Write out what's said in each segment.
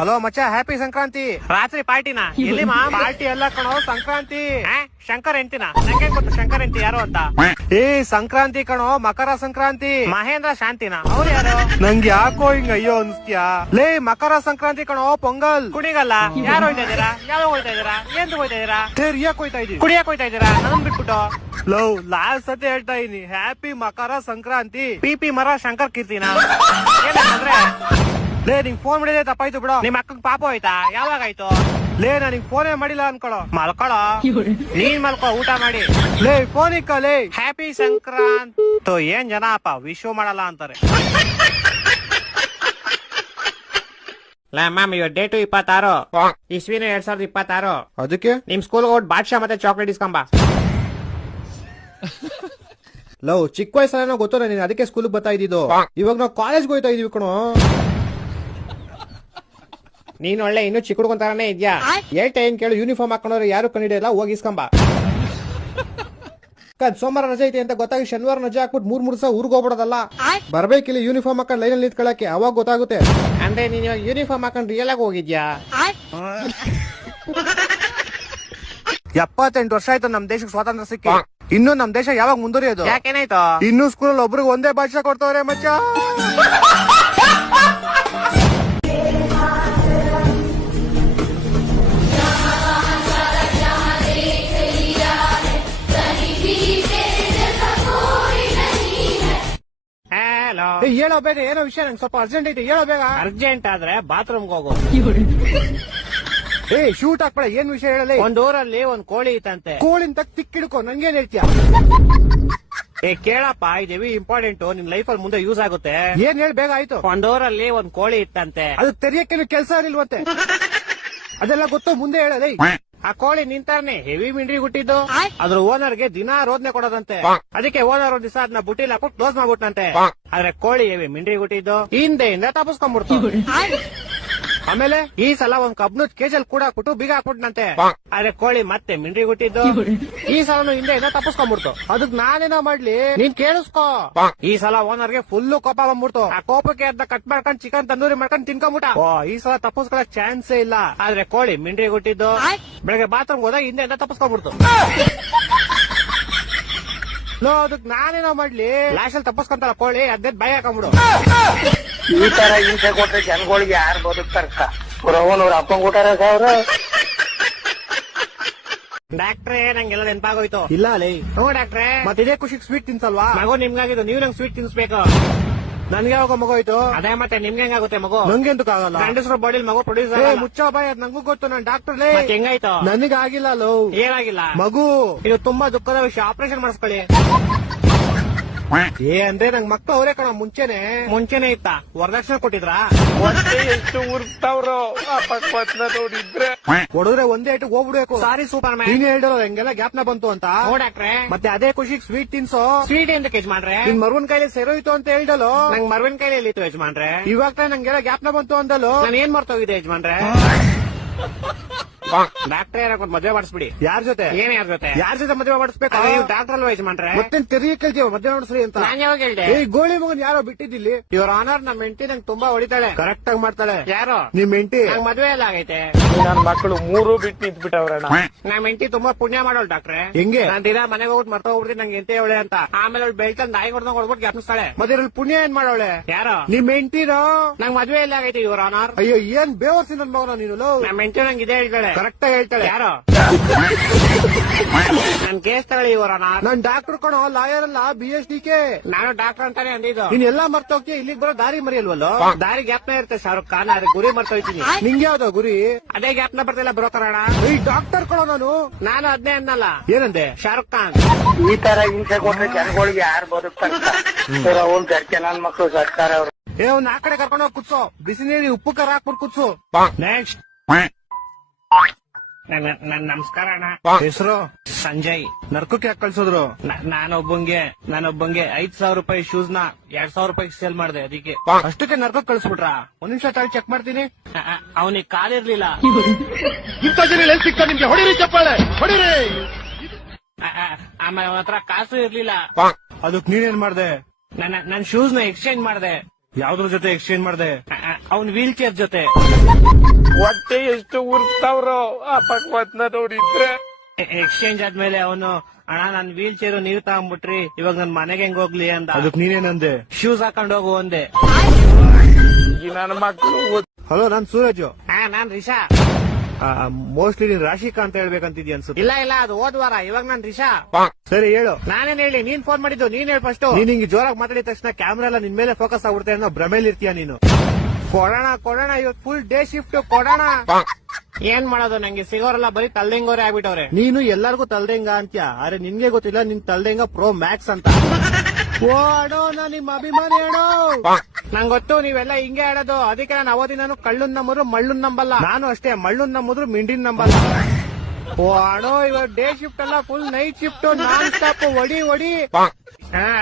Hello ಮಚ್ಚ, happy Sankranti. ರಾತ್ರಿ ಪಾರ್ಟಿನ ಎಲ್ಲಿ ಪಾರ್ಟಿ ಎಲ್ಲ ಕಣೋ, ಸಂಕ್ರಾಂತಿ. ಶಂಕರ್ ಹೆಂಡ್ತಿನ ನಂಗೆ ಗೊತ್ತು ಶಂಕರ್ ಹೆಂಡ್ತಿ ಯಾರು ಅಂತ. ಏ ಸಂಕ್ರಾಂತಿ ಕಣೋ, ಮಕರ ಸಂಕ್ರಾಂತಿ. ಮಹೇಂದ್ರ ಶಾಂತಿನ ಅವ್ರು ಯಾರು? ನಂಗೆ ಯಾಕೋ ಹಿಂಗ ಅಯ್ಯೋ ಅನ್ಸ್ತ್ಯಾ. ಲೇ ಮಕರ ಸಂಕ್ರಾಂತಿ ಕಣೋ, ಪೊಂಗಲ್. ಕುಣಿಗಲ್ಲ. ಯಾರು ಹೋಯ್ತಾ ಇದೀರಾ? ಯಾವಾಗ ಹೋಯ್ತಾ ಇದೀರಾ? ಏನ್ ಹೋಯ್ತಾ ಇದೀರಾ? ರಿಯಾಕ್ ಹೋಯ್ತಾ ಇದೀವಿ. ಕುಡಿಯಕ್ ಹೋಯ್ತಾ ಇದೀರಾ? ನನ್ ಬಿಟ್ಬಿಟ್ಟು ಲವ್ ಲಾಸ್ಟ್ ಸತಿ ಹೇಳ್ತಾ ಇದೀನಿ, ಹ್ಯಾಪಿ ಮಕರ ಸಂಕ್ರಾಂತಿ. ಪಿ ಮರ ಶಂಕರ್ ಕೀರ್ತಿನ ಏನಂದ್ರೆ ಲೇ ನಿಂಗ್ ಫೋನ್ ಮಾಡಿದ್ರೆ ತಪ್ಪಾಯ್ತು ಬಿಡೋ. ನಿಮ್ ಅಕ್ಕಂಗ್ ಪಾಪ ಹೋಯ್ತಾ? ಯಾವಾಗ ಆಯ್ತು? ಲೇ ನಾ ನಿಂಗ್ ಫೋನೇ ಮಾಡಿಲ್ಲ ಅನ್ಕೊಳೋ. ಮಲ್ಕೊಳೋ, ನೀನ್ ಮಲ್ಕೋ, ಊಟ ಮಾಡಿ. ಲೇ ಫೋನ್ ಇಕ್ಕ. ಲೇ ಹ್ಯಾಪಿ ಸಂಕ್ರಾಂತ್ ಏನ್ ಜನ ಅಪ್ಪ ವಿಶ್ ಮಾಡಲ್ಲ ಅಂತಾರೆ. ಮ್ಯಾಮ್ ಇವ ಡೇಟು 26 ಇಸ್ವಿನ 2026. ಅದಕ್ಕೆ ನಿಮ್ ಸ್ಕೂಲ್ ಹೋಗಿ ಬಾದ್ಶಾ ಮತ್ತೆ ಚಾಕ್ಲೇಟ್ ಇಸ್ಕೊಂಬ. ಲವ್ ಚಿಕ್ಕ ವಯಸ್ಸಲ್ಲ ಗೊತ್ತೋ ನೀನ್, ಅದಕ್ಕೆ ಸ್ಕೂಲ್ ಬರ್ತಾ ಇದ್ದಿದ್ದು. ಇವಾಗ ನಾವು ಕಾಲೇಜ್ಗೆ ಹೋಯ್ತಾ ಇದೀವಿ ಕಣೋ. ನೀನ್ ಒಳ್ಳೆ ಇನ್ನು ಚಿಕ್ಕ ಹುಡ್ಕೊಂತಾರನೇ ಇದ್ಯಾ. ಏನ್ ಕೇಳು, ಯೂನಿಫಾರ್ಮ್ ಹಾಕೊಂಡ್ರೆ ಯಾರು ಕಂಡಿಡಿಯಲ್ಲ, ಹೋಗಿ ಇಸ್ಕೊಂಬ. ಸೋಮವಾರ ರಜೆ ಐತೆ ಅಂತ ಗೊತ್ತಾಗಿ ಶನಿವಾರ ರಜೆ ಹಾಕ್ಬಿಟ್ಟು ಮೂರ್ ಸಲ ಊರ್ಗ್ ಹೋಗ್ಬಿಡೋದಲ್ಲ. ಬರ್ಬೇಕಿಲ್ಲ ಯೂನಿಫಾರ್ಮ್ ಹಾಕೊಂಡು ಲೈನಲ್ಲಿ ನಿಂತ್ಕೊಳಕ್ಕೆ, ಅವಾಗ ಗೊತ್ತಾಗುತ್ತೆ. ಅಂದ್ರೆ ನೀನ್ ಇವಾಗ ಯೂನಿಫಾರ್ಮ್ ಹಾಕೊಂಡು ರಿಯಲ್ ಆಗಿ ಹೋಗಿದ್ಯಾ? 78 ವರ್ಷ ಆಯ್ತು ನಮ್ ದೇಶಕ್ಕೆ ಸ್ವಾತಂತ್ರ್ಯ ಸಿಕ್ಕಿ. ಇನ್ನು ನಮ್ ದೇಶ ಯಾವಾಗ ಮುಂದುವರಿಯೋದು? ಯಾಕೇನಾಯ್ತು? ಇನ್ನು ಸ್ಕೂಲಲ್ಲಿ ಒಬ್ರಿಗೆ ಒಂದೇ ಭಾಷೆ ಕೊಡ್ತವ್ರೆ ಮಚ್ಚ. ಹೇಳೋ ಬೇಗ, ಏನೋ ವಿಷಯ, ನಂಗೆ ಸ್ವಲ್ಪ ಅರ್ಜೆಂಟ್ ಐತೆ, ಹೇಳೋ ಬೇಗ. ಅರ್ಜೆಂಟ್ ಆದ್ರೆ ಬಾತ್ರೂಮ್ಗೆ ಹೋಗು. ಏ ಶೂಟ್ ಹಾಕ್ಬೇಡ, ಏನ್ ವಿಷಯ ಹೇಳಲಿ. ಒಂದ್ ಊರಲ್ಲಿ ಒಂದ್ ಕೋಳಿ ಇತ್ತಂತೆ. ಕೋಳಿಂತ ತಿಕ್ಕಿಡ್ಕೊ, ನಂಗೇನ್ ಹೇಳ್ತೀಯ? ಕೇಳಪ್ಪ, ಇದು ಇಂಪಾರ್ಟೆಂಟ್, ನಿನ್ ಲೈಫ್ ಅಲ್ಲಿ ಮುಂದೆ ಯೂಸ್ ಆಗುತ್ತೆ. ಏನ್ ಹೇಳಿ ಬೇಗ. ಆಯ್ತು. ಒಂದ್ ಊರಲ್ಲಿ ಒಂದ್ ಕೋಳಿ ಇತ್ತಂತೆ. ಅದು ತೆರಿಯಕ್ಕೆ ಕೆಲಸ ಇಲ್ವಂತೆ. ಅದೆಲ್ಲ ಗೊತ್ತು, ಮುಂದೆ ಹೇಳಲಿ. ಆ ಕೋಳಿ ನಿಂತಾರನೆ ಹೆವಿ ಮಿಂಡ್ರಿ ಹುಟ್ಟಿದ್ದು. ಅದ್ರ ಓನರ್ಗೆ ದಿನಾ ರೋದ್ನೆ ಕೊಡೋದಂತೆ. ಅದಕ್ಕೆ ಓನರ್ ಒಂದ್ ದಿವಸ ಅದನ್ನ ಬುಟ್ಟಿಲ್ ಹಾಕ್ಬಿಟ್ಟು ಕ್ಲೋಸ್ ಮಾಡ್ಬಿಟ್ನಂತೆ. ಆದ್ರೆ ಕೋಳಿ ಹೆವಿ ಮಿಂಡ್ರಿ ಹುಟ್ಟಿದ್ದು ಹಿಂದೆಯಿಂದ ತಪ್ಪಿಸ್ಕೊಂಡ್ಬಿಡ್ತು. ಆಮೇಲೆ ಈ ಸಲ ಒಂದ್ ಕಬ್ನದ್ ಕೇಜಲ್ ಕೂಡ ಹಾಕ್ಬಿಟ್ಟು ಬೀಗ ಹಾಕ್ಬಿಟ್ನಂತೆ. ಆದ್ರೆ ಕೋಳಿ ಮತ್ತೆ ಮಿಂಡ್ರಿ ಹುಟ್ಟಿದ್ದು ಈ ಸಲನು ಹಿಂದೆಯಿಂದ ತಪ್ಪಿಸ್ಕೊಂಡ್ಬಿಡ್ತು. ಅದಕ್ ನಾನೇನೋ ಮಾಡ್ಲಿ, ನೀನ್ ಕೇಳಿಸ್ಕೋ. ಈ ಸಲ ಓನರ್ಗೆ ಫುಲ್ ಕೋಪ ಬಂದ್ಬಿಡ್ತು. ಆ ಕೋಪಕ್ಕೆ ಅರ್ಧ ಕಟ್ ಮಾಡ್ಕೊಂಡ್ ಚಿಕನ್ ತಂದೂರಿ ಮಾಡ್ಕೊಂಡ್ ತಿನ್ಕೊಂಡ್ಬಿಟ್ಟ. ಈ ಸಲ ತಪ್ಪಿಸ್ಕೊಳಕ್ ಚಾನ್ಸೇ ಇಲ್ಲ. ಆದ್ರೆ ಕೋಳಿ ಮಿಂಡ್ರಿ ಹುಟ್ಟಿದ್ದು ಬೆಳಗ್ಗೆ ಬಾತ್ರೂಮ್ ಹೋದಾಗ ಹಿಂದೆಯಿಂದ ತಪ್ಪಿಸ್ಕೊಂಡ್ಬಿಡ್ತು. ನೋ ಅದಕ್ ನಾನೇನೋ ಮಾಡ್ಲಿ, ಲಾಶಲ್ಲಿ ತಪ್ಪಿಸ್ಕೊಂತಾರ ಕೋಳಿ, ಅದೇ ಬಾಯಿ ಹಾಕೊಂಡ್ಬಿಡು. ಈ ತರ ಹಿಂಸೆ ಕೊಟ್ರೆ ಜನಗಳಿಗೆ ಯಾರು ಬದುಕ್ತಾರ? ಪುರವನವ್ರ ಅಪ್ಪಂಗ್ ಊಟಾರ ಅವ್ರು. ಡಾಕ್ಟ್ರೇ ನಂಗೆಲ್ಲ ನೆನಪಾಗೋಯ್ತು. ಇಲ್ಲ ಲೈ. ಡಾಕ್ಟ್ರೇ, ಮತ್ತೆ ಇದೇ ಖುಷಿಗೆ ಸ್ವೀಟ್ ತಿನ್ಸಲ್ವಾ? ಮಗು ನಿಮ್ಗಾಗಿದ್ದು, ನೀವು ನಂಗೆ ಸ್ವೀಟ್ ತಿನ್ಸ್ಬೇಕು. ನನ್ಗೆ ಯಾವಾಗ ಮಗು ಆಯ್ತು? ಅದೇ ಮತ್ತೆ ನಿಮ್ಗೆ ಹೆಂಗಾಗುತ್ತೆ ಮಗು? ನಂಗೆಂತಕ್ ಆಗಲ್ಲ. ಗಂಡಸ್ರ ಬಾಡಿಲ್ ಮಗು ಪ್ರೊಡ್ಯೂಸ್ ಮುಚ್ಚ ಬಾಯ್, ಅದ್ ನಂಗೂ ಗೊತ್ತು, ನಾನ್ ಡಾಕ್ಟರ್. ಲೇ ಹೆಂಗಾಯ್ತು? ನನಗಾಗಿಲ್ಲ ಲೋ. ಏನಾಗಿಲ್ಲ? ಮಗು. ಇದು ತುಂಬಾ ದುಃಖದ ವಿಷಯ, ಆಪರೇಷನ್ ಮಾಡಿಸ್ಕೊಳ್ಳಿ. ಅಂದ್ರೆ ನಂಗ್ ಮಕ್ಳು ಅವರೇ ಕಣ. ಮುಂಚೆನೆ ಇತ್ತ? ವರದಕ್ಷಿಣೆ ಕೊಟ್ಟಿದ್ರಾ? ಎಷ್ಟು ಉರ್ತಾವ್ರು ನೋಡಿದ್ರೆ ಹೊಡೆದ್ರೆ ಒಂದೇ ಇಟ್ಟು ಹೋಗ್ಬಿಡ್ಬೇಕು. ಸಾರಿ ಸೂಪರ್ ಮ್ಯಾನ್. ನೀನ್ ಹೇಳ್ದಲ್ಲ ಹೆಂಗೆಲ್ಲ ಜ್ಞಾಪನ ಬಂತು ಅಂತ. ಡಾಕ್ಟ್ರೆ, ಮತ್ತೆ ಅದೇ ಖುಷಿಗೆ ಸ್ವೀಟ್ ತಿನ್ಸೋ. ಸ್ವೀಟ್ ಎಂತ ಯಜಮಾನ್ರೆ? ನಿನ್ ಮರುವನ್ ಕೈಲಿ ಸೆರೋಯ್ತು ಅಂತ ಹೇಳ್ದಲ್ಲೋ. ನಂಗ್ ಮರ್ವಿನ ಕೈಲಿ ಎಲ್ಲಿತ್ತು ಯಜಮಾನ್ರೆ? ಇವಾಗ ನಂಗೆಲ್ಲ ಜ್ಞಾಪನ ಬಂತು ಅಂದಲ್ಲೋ. ನಾನು ಏನ್ ಮರ್ತೋಗಿದೆ ಯಜಮಾನ್ರೆ? ಡಾಕ್ಟ್ರೆ ಯಾಕೊಂದ್ ಮದ್ವೆ ಮಾಡಿಸ್ಬಿಡಿ. ಯಾರ ಜೊತೆ? ಏನ್ ಯಾರ ಜೊತೆ? ಯಾರ ಜೊತೆ ಮದುವೆ ಮಾಡಿಸ್ಬೇಕು? ನೀವು ಡಾಕ್ಟರ್ ಅಲ್ವಾ ಯಜಮಾನ್ರೆ? ಮತ್ತೆ ತೆರಿಗೆ ಕೇಳ್ತೀವ ಮದುವೆ ಮಾಡಿಸ್ರಿ ಅಂತ. ನಾನ್ ಯಾವಾಗ ಹೇಳ್ದೆ? ಈ ಗೋಳಿ ಮಗನ್ ಯಾರೋ ಬಿಟ್ಟಿದ್ದಿಲ್ಲಿ. ಇವ್ರ ಆನರ್ ನಮ್ ಹೆಂಡತಿ ನಂಗೆ ತುಂಬಾ ಹೊಡಿತಾಳೆ. ಕರೆಕ್ಟ್ ಆಗಿ ಮಾಡ್ತಾಳೆ. ಯಾರು? ನಿಮ್ ಹೆಂಡತಿ. ನಂಗ್ ಮದ್ವೆ ಎಲ್ಲ ಆಗೈತೆ. ನನ್ ಮಕ್ಕಳು 3 ಬಿಟ್ಟು ನಿಂತ್ಬಿಟ್ಟವ್ರಣ್ಣ. ನಮ್ ಹೆಂಡತಿ ತುಂಬಾ ಪುಣ್ಯ ಮಾಡೋಳು ಡಾಕ್ಟ್ರೆ. ಹೆಂಗೆ? ನಾನ್ ದಿನ ಮನೆಗೆ ಹೋಗ್ಬಿಟ್ಟು ಮರ್ತೋಗ್ಬಿಡ್ತೀನಿ ನಂಗೆ ಎಂತ ಹೇಳಿ ಅಂತ. ಆಮೇಲೆ ಅವ್ಳು ಬೆಳ್ತಂದ್ ನಾಯಿ ಹೊಡ್ದಂಗ್ ಹೊಡ್ಬಿಟ್ಟು ಜ್ಞಾಪಿಸ್ತಾಳೆ. ಮತ್ತೆ ಇದ್ರಲ್ಲಿ ಪುಣ್ಯ ಏನ್ ಮಾಡೋಳೆ? ಯಾರು? ನಿಮ್ ಹೆಂಡತಿನೋ? ನಂಗ್ ಮದ್ವೆ ಎಲ್ಲ ಆಗೈತೆ ಇವ್ರ ಆನರ್. ಅಯ್ಯೋ ಏನ್ ಬೇವರ್ಸಿ ನನ್ ಮಗನ ನೀನು. ನಮ್ ಹೆಂಡತಿ ನಂಗೆ ಇದೇ ಹೇಳ್ತಾಳೆ. ಕರೆಕ್ಟ್ ಆಗಿ ಹೇಳ್ತಾಳೆ. ಯಾರು? ನನ್ ಕೇಸ್ ತಗೊಳ್ಳಿ ಇವ್ರ ಆನರ್. ನಾನ್ ಡಾಕ್ಟರ್ ಕಣೋ, ಲಾಯರ್ ಅಲ್ಲ, BSDK. ನಾನು ಡಾಕ್ಟರ್ ಅಂತಾನೆ ಅಂದಿದ್ದು. ನೀನ್ ಎಲ್ಲಾ ಮರ್ತೋಗ್ತೀಯ, ಇಲ್ಲಿಗೆ ಬರೋ ದಾರಿ ಮರಿಯಲ್ವಲ್ಲೋ. ದಾರಿ ಗ್ಯಾಪ್ನ ಇರುತ್ತೆ ಶಾರುಖ್ ಖಾನ್, ಅದ್ರ ಗುರಿ ಮರ್ತೋಯ್ತೀನಿ. ನಿಂಗೆ ಯಾವ್ದೋ ಗುರಿ? ಅದೇ ಗ್ಯಾಪ್ನ ಬರ್ತಿಲ್ಲ ಬ್ರೋಕರ್ ಅಣ್ಣ. ಈ ಡಾಕ್ಟರ್ ಕಣೋ ನಾನು ಅದ್ನೇ ಅನ್ನಲ್ಲ. ಏನಂದೆ? ಶಾರುಖ್ ಖಾನ್. ಈ ತರ ಹಿಂಸೆ ಕೊಟ್ರೆ ಜನಗಳಿಗೆ ಯಾರು ಬದುಕ್ತಾರ? ಪುರವನ್ ಜರ್ಕೆ ನನ್ ಮಕ್ಕಳು ಸರ್ಕಾರ ಅವ್ರು. ಒಂದ್ ಆ ಕಡೆ ಕರ್ಕೊಂಡು ಹೋಗಿ ಕುತ್ಸೋ, ಬಿಸಿ ನೀರಿ ಉಪ್ಪು ಖಾರ ಹಾಕ್ಬಿಟ್ಟು ಕುತ್ಸು. ನೆಕ್ಸ್ಟ್. ನನ್ ನಮಸ್ಕಾರ ಅಣ್ಣ. ಹೆಸರು? ಸಂಜಯ್. ನರ್ಕಕ್ಕೆ ಯಾಕೆ ಕಳ್ಸಿದ್ರು? ನಾನೊಬ್ಬಂಗೆ 5,000 ರೂಪಾಯಿ ಶೂಸ್ ನ 2,000 ರೂಪಾಯಿ ಸೇಲ್ ಮಾಡಿದೆ. ಅದಕ್ಕೆ ಅಷ್ಟಕ್ಕೆ ನರ್ಕಕ್ಕೆ ಕಳ್ಸ್ಬಿಟ್ರ? ಒಂದ್ ನಿಮಿಷ ತಾಳಿ ಚೆಕ್ ಮಾಡ್ತೀನಿ. ಅವನಿಗೆ ಕಾಲಿರ್ಲಿಲ್ಲ. ಇಂಥ ಜನ ಸಿಗ್ತಾ ನಿಮ್ಗೆ? ಹೊಡಿರಿ ಚಪ್ಪಾಳೆ, ಹೊಡಿರಿ. ಆಮೇಲೆ ಅವನ ಹತ್ರ ಕಾಸು ಇರ್ಲಿಲ್ಲ. ಅದಕ್ ನೀನೇನ್ ಮಾಡ್ದೆ? ನನ್ ಶೂಸ್ ನ ಎಕ್ಸ್ಚೇಂಜ್ ಮಾಡಿದೆ. ಯಾವ್ದ್ರ ಜೊತೆ ಎಕ್ಸ್ಚೇಂಜ್ ಮಾಡ್ದೆ? ಅವ್ನ್ ವೀಲ್ ಚೇರ್ ಜೊತೆ. ಹೊಟ್ಟೆ ಎಷ್ಟು ಉರ್ತಾವ್ರೋ ಆ ಪಕ್ವತ್ನ ನೋಡಿದ್ರೆ. ಎಕ್ಸ್ಚೇಂಜ್ ಆದ್ಮೇಲೆ ಅವನು ಅಣ್ಣ ನನ್ ವೀಲ್ ಚೇರು ನೀವ್ ತಗೊಂಡ್ಬಿಟ್ರಿ, ಇವಾಗ ನನ್ ಮನೆಗೆ ಹೆಂಗ್ ಹೋಗ್ಲಿ ಅಂತ. ಅದಕ್ ನೀನೇನಂದೆ? ಶೂಸ್ ಹಾಕೊಂಡ್ ಹೋಗು ಅಂದೆ. ಈ ನನ್ನ ಮಕ್ಕಳು ಹಲೋ, ನಾನ್ ಸೂರಜ್. ನಾನ್ ರಿಷಾ. ಮೋಸ್ಟ್ಲಿ ನೀನ್ ರಾಶಿಕಾ ಅಂತ ಹೇಳ್ಬೇಕಂತಿದ್ಯ ಅನ್ಸುತ್ತೆ. ಇಲ್ಲ ಅದು ಹೋದ್ವಾರ, ಇವಾಗ ನಾನ್ ರಿಷಾ. ಸರಿ ಹೇಳು. ನಾನೇನ್ ಹೇಳಿ, ನೀನ್ ಫೋನ್ ಮಾಡಿದ್ದು, ನೀನ್ ಹೇಳಿ ಫಸ್ಟ್. ನೀನ್ ಹಿಂಗೆ ಜೋರಾಗಿ ಮಾತಾಡಿದ ತಕ್ಷಣ ಕ್ಯಾಮ್ರಾ ಎಲ್ಲ ನಿನ್ ಮೇಲೆ ಫೋಕಸ್ ಆಗ್ಬಿಡುತ್ತೆ ಅನ್ನೋ ಭ್ರಮೇಲಿ ಇರ್ತೀಯ ನೀನು. ಕೊಡೋಣ ಇವತ್ತು ಫುಲ್ ಡೇ ಶಿಫ್ಟ್ ಕೊಡೋಣ. ಏನ್ ಮಾಡೋದು, ನಂಗೆ ಸಿಗೋರೆಲ್ಲ ಬರೀ ತಲ್ದಂಗೋರೆ ಆಗ್ಬಿಟ್ಟವ್ರೆ. ನೀನು ಎಲ್ಲರಿಗೂ ತಲ್ದಂಗ ಅಂತ್ಯ, ಆದ್ರೆ ನಿನ್ಗೆ ಗೊತ್ತಿಲ್ಲ ನಿನ್ ತಲ್ದಂಗ ಪ್ರೋ ಮ್ಯಾಕ್ಸ್ ಅಂತ. ಓ ಅಡೋ, ನಾ ನಿಮ್ಮ ಅಭಿಮಾನಿ ಅಡೋ. ನಂಗ್ ಗೊತ್ತು ನೀವೆಲ್ಲ ಹಿಂಗೆ ಆಡೋದು, ಅದಕ್ಕೆ ನಾನು ಅವತ್ತಿನ ಕಳ್ಳನ್ ನಂಬುದ್ರು ಮಳ್ಳನ್ ನಂಬಲ್ಲ. ನಾನು ಅಷ್ಟೇ, ಮಳ್ಳನ್ ನಂಬುದ್ರು ಮಿಂಡಿನ್ ನಂಬಲ್ಲ. ಓ ಅಡೋ, ಇವಾಗ ಡೇ ಶಿಫ್ಟ್ ಅಲ್ಲ, full night shift, non stop ಹೊಡಿ.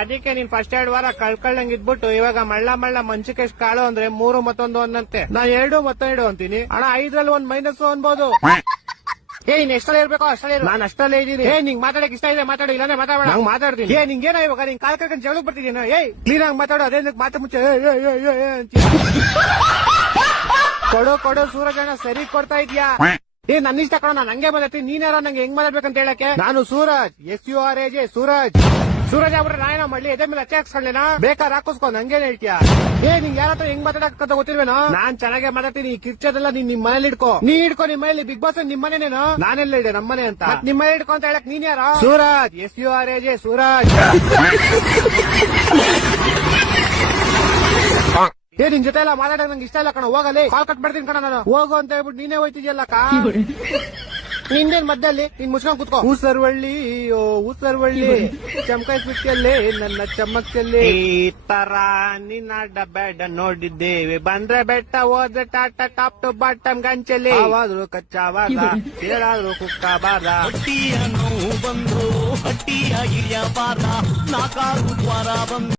ಅದಕ್ಕೆ ನೀನ್ ಫಸ್ಟ್ 2 ವಾರ ಕಳ್ಕಳ್ಳಂಗ್ ಇದ್ಬಿಟ್ಟು ಇವಾಗ ಮಳ್ಳ ಮಂಚಕ್ಕೆ ಎಷ್ಟು ಕಾಳು ಅಂದ್ರೆ 3 ಮತ್ತೊಂದು ಒಂದಂತೆ. ನಾನ್ 2 ಮತ್ತೊಂದು ಅಂತೀನಿ. ಅಣ್ಣ 5ರಲ್ಲಿ 1 ಮೈನಸ್ ಅನ್ಬೋದು. ನೀನ್ ಎಷ್ಟಲ್ಲಿ ಇರ್ಬೇಕು ಅಷ್ಟಲ್ಲಿ ಇರು. ನಾನ್ ಅಷ್ಟಲ್ಲೇ ಇದೀನಿ. ನಿಂಗ್ ಮಾತಾಡಕ್ ಇಷ್ಟ ಇದೆ ಮಾತಾಡು, ಇಲ್ಲಾಂದ್ರೆ ಮಾತಾಡ. ನಾವ್ ಮಾತಾಡ್ತೀನಿ. ನಿಂಗೇನೋ ಇವಾಗ ನಿಂಗ್ ಕಾಲ್ ಕರ್ಕೊಂಡು ಜಗಳಕ್ ಬರ್ತಿದ್ದೀನ. ಕ್ಲೀನ್ ಆಗಿ ಮಾತಾಡು, ಅದೇ ಮಾತು ಮುಂಚೆ ಕೊಡು ಸೂರಜಣ್ಣ, ಸರಿ ಕೊಡ್ತಾ ಇದ್ಯಾ? ನನ್ನ ಇಷ್ಟ ಕಣ, ನಾನು ಹಂಗೆ ಮಾತಾಡ್ತೀನಿ. ನೀನ್ಯಾರೋ ನಂಗೆ ಹೆಂಗ್ ಮಾತಾಡ್ಬೇಕಂತ ಹೇಳಕ್ಕೆ. ನಾನು ಸೂರಜ್, SURAJ ಸೂರಜ್. ಸೂರಜ್ ಆಗ್ಬಿಟ್ರೆ ನಾನೇನೋ ಮಾಡ್ಲಿ, ಎದೆ ಮೇಲೆ ಹಾಕ್ಸ್ಕೊಳ್ಳೇನಾ? ಬೇಕಾದ್ರೆ ಹಾಕಿಸ್ಕೊಂಡ್ ಹಂಗೇನ್ ಹೇಳ್ತೀಯ? ನಿಂಗ್ ಯಾರ ಹತ್ರ ಹೆಂಗ್ ಮಾತಾಡಕ್ಕಂತ ಗೊತ್ತಿಲ್ವೇನೋ? ನಾನ್ ಚೆನ್ನಾಗೇ ಮಾತಾಡ್ತೀನಿ. ಈ ಕಿರ್ಚೋದೆಲ್ಲ ನೀನ್ ನಿಮ್ ಮನೇಲಿ ಇಟ್ಕೋ. ನೀ ಇಟ್ಕೋ ನಿಮ್ಮ ಮನೇಲಿ. ಬಿಗ್ ಬಾಸ್ ನಿಮ್ ಮನೇನೇನೋ? ನಾನೆಲ್ಲ ಇದೆ ನಮ್ಮನೆ ಅಂತ. ನಿಮ್ಮ ಮನೆ ಇಟ್ಕೊ ಅಂತ ಹೇಳಕ್ ನೀನ್ ಯಾರೋ? ಸೂರಜ್, SURAJ ಸೂರಜ್. ನಿನ್ ಜೊತೆ ಎಲ್ಲ ಮಾತಾಡಕ್ ನಂಗೆ ಇಷ್ಟ ಇಲ್ಲ ಕಣ, ಹೋಗಲಿ. ಕಾಲ್ ಕಟ್ ಮಾಡ್ತೀನಿ ಕಣ ನಾನು. ಹೋಗು ಅಂತ ಹೇಳ್ಬಿಟ್ಟು ನೀನೇ ಹೋಯ್ತಿದ್ಯಲ್ಲ ಕಾ. ನಿಂದೇನ್ ಮಧ್ಯದಲ್ಲಿ ನೀನ್ ಮುಚ್ಕೊಂಡ್ ಕುತ್ಕೋ. ಊಸರ್ವಳ್ಳಿ ಓ ಊಸರ್ವಳ್ಳಿ, ಚಮಕಾಯಿಸ್ಬಿಟ್ಟಿಯಲ್ಲಿ ನನ್ನ ಚಮ್ಮಕ್ಸಲ್ಲಿ. ಈ ತರ ನಿನ್ನ ಡಬ್ಯಾಡ ನೋಡಿದ್ದೇವೆ, ಬಂದ್ರೆ ಬೆಟ್ಟ ಹೋದ್ರೆ ಟಾಟಾ ಟಾಪ್ ಟು ಬಾಟಮ್ ಗಂಚಲಿ. ಆವಾದ್ರು ಕಚ್ಚಾವಾದ, ಕೇಳಾದ್ರು ಕುಕ್ಕಬಾರ. ಹಟ್ಟಿಯ ನೋವು ಬಂದು ಹಟ್ಟಿಯ ಇಳಿಯಬಾರ, ನಾಕಾರು ದ್ವಾರ ಬಂದು